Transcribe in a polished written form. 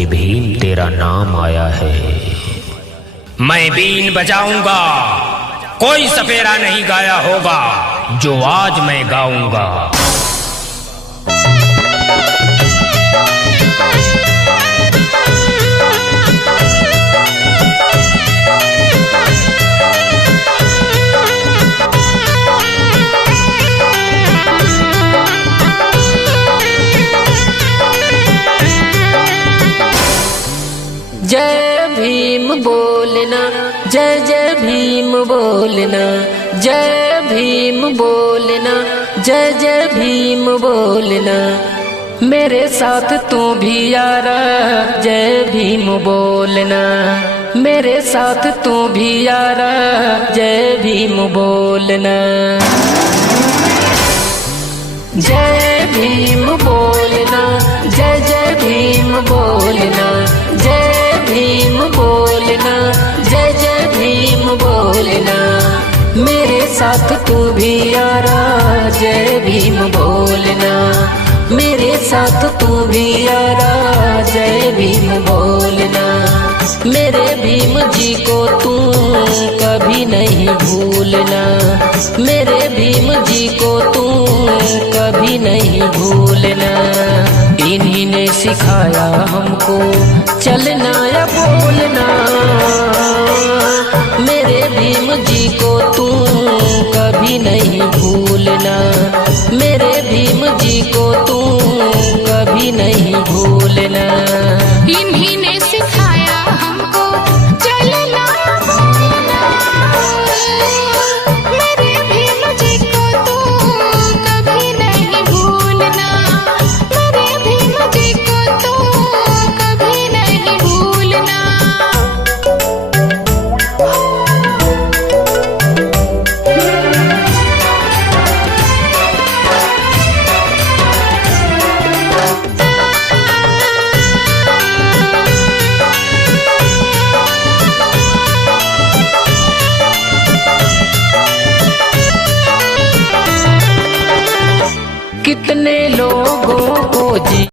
पे भीम तेरा नाम आया है। मैं बीन बजाऊंगा, कोई सपेरा नहीं गाया होगा जो आज मैं गाऊंगा। जय भीम बोलना, जय जय भीम बोलना, जय भीम बोलना, जय जय भीम बोलना। मेरे साथ तू भी यारा जय भीम बोलना, मेरे साथ तू भी यारा जय भीम बोलना। जय भीम बोलना, जय जय भीम बोलना, जय भीम बोलना, जय जय भीम बोलना। मेरे साथ तू भी यारा जय भीम बोलना, मेरे साथ तू भी यारा जय भीम बोलना। मेरे भीम जी को तू कभी नहीं भूलना, मेरे भीम जी को तू कभी नहीं भूलना। इन्हीं ने सिखाया हमको चलना या बोलना।